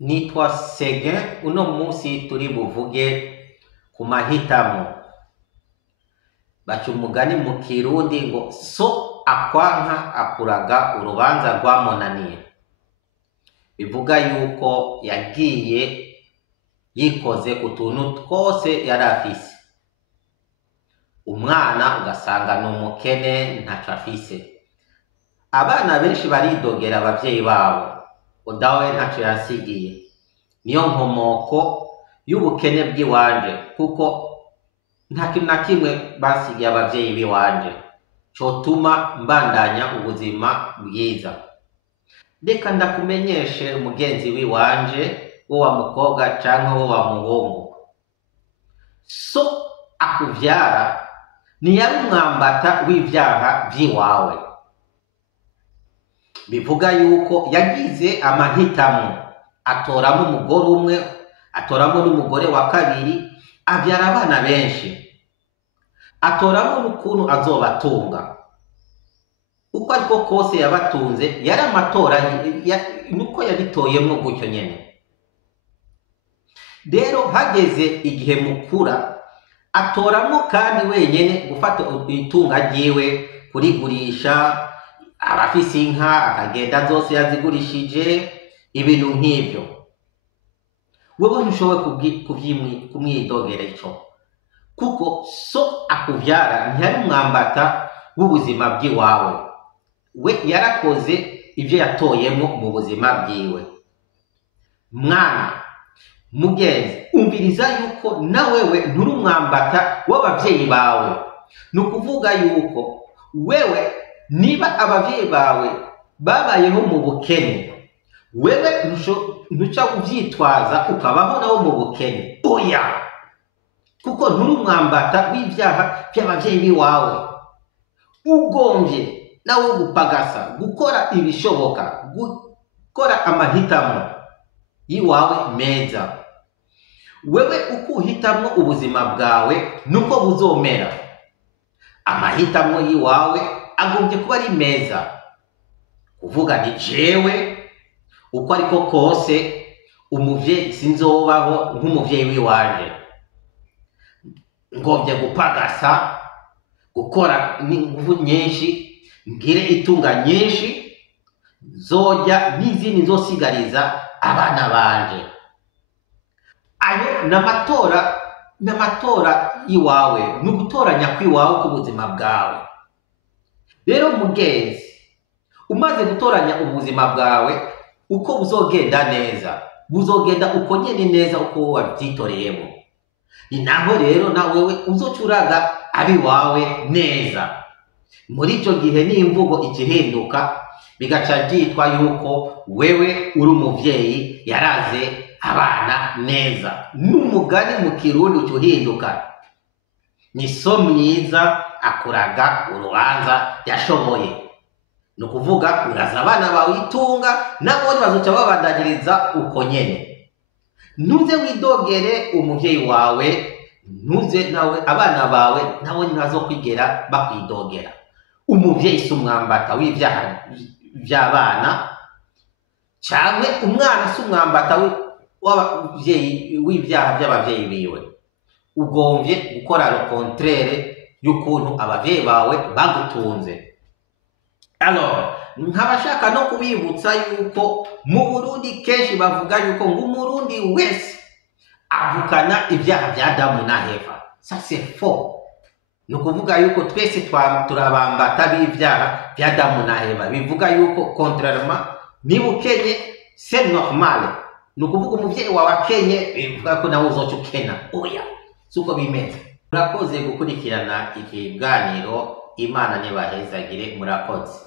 Nitwa Seguin. Uno munsi turi buvuge ku mahitamo. Baca umugani mu Kirundi ngo so akwanka akuraga urubanza rwamunaniye. Bivuga yuko yagiye yikoze ku tuntu twose yari afise. Umwana ugasanga ni umukene ntaco afise. Abana benshi baridogera abavyeyi babo, udawe ntaco yasigiye. Niyo nkomoko y'ubukene bw'iwanje, kuko nta kintu na kimwe basigiye abavyeyi biwanje cotuma mbandanya ubuzima bwiza. Reka ndakumenyeshe umugenzi wiwanje, wo wa mukobwa canke wo wa muhungu, so akuvyara ntiyari umwambata w'ivyaha vy'iwawe. Bivuga yuko yagize amahitamo, atoramo umugore umwe, atoramo n'umugore wa kabiri, avyara abana benshi, atoramo n'ukuntu azobatunga. Uko ariko kose yabatunze yari amatora nuko yabitoyemwo gutyo nyene. Rero hageze igihe mukura, atoramo kandi wenyene gufata itunga ryiwe kurigurisha, abafise inka akagenda zose yazigurishije, ibintu nk'ivyo. Wewe ntushoboye kumwidogera ico, kuko so akuvyara ntiyari umwambata w'ubuzima bw'iwawe. We yarakoze ivyo yatoyemwo mu buzima bwiwe. Mwana mugenzi, umviriza yuko na wewe nturi umwambata w'abavyeyi bawe. Nukuvuga yuko wewe niba abavyeyi bawe babayeho mu bukene, wewe ntuca uvyitwaza ukabaho nabo mu bukene. Oya, kuko nturi umwambata w'ivyaha vy'abavyeyi biwawe. Ugomvye nawe gupagasa, gukora ibishoboka, gukora amahitamo yiwawe meza. Wewe uko uhitamwo ubuzima bwawe nuko buzomera. Amahitamo yiwawe agombye kuba ari meza. Kuvuga ni jewe uko ariko kose umuvyeyi sinzobaho nk'umuvyeyi wiwanje. Ngombye gupagasa, gukora n'inguvu nyinshi, ngire itunga nyinshi, nzorya n'izindi nzosigariza abana banje. Ayo n'amatora yiwawe, n'ugutoranya kwiwawe ku buzima bwawe. Rero mugenzi, umaze gutoranya ubuzima bwawe uko buzogenda neza, buzogenda uko nyene neza uko wavyitoreyemo. Ni naho rero na wewe uzocuraga abiwawe neza. Muri ico gihe n'imvugo ikihinduka, bigaca vyitwa yuko wewe uri umuvyeyi yaraze abana neza. N'umugani mu Kirundi ucuhinduka, ni so mwiza akuraga urubanza yashoboye. Nukuvuga uraza abana bawe itunga, nabone bazoca babandanyiriza uko nyene. Ntuze widogere umuvyeyi wawe, ntuze nawe abana bawe nabo ntibazokwigera bakwidogera. Umuvyeyi si umwambata w'ivyaha vy'abana, canke umwana si umwambata w'ivyaha vy'abavyeyi biwe. Ugomvye gukora le contraire y'ukuntu abavyeyi bawe bagutunze. Alors, nkabashaka no kubibutsa yuko mu Burundi kenshi bavuga yuko ngo umurundi wese avukana ivyaha vya Adamu na Eva. Ça c'est faux. Nukuvuga yuko twese turabambata b'ivyaha vya Adamu na Eva. Bivuga yuko contrairement niba ukenye c'est normal. Nukuvuga umuvyeyi wawe akenye, bivuga ko nawe uzoca ukena. Oya, suko bimeze. Murakoze gukurikirana ikiganiro. Imana nibahezagire. Murakoze.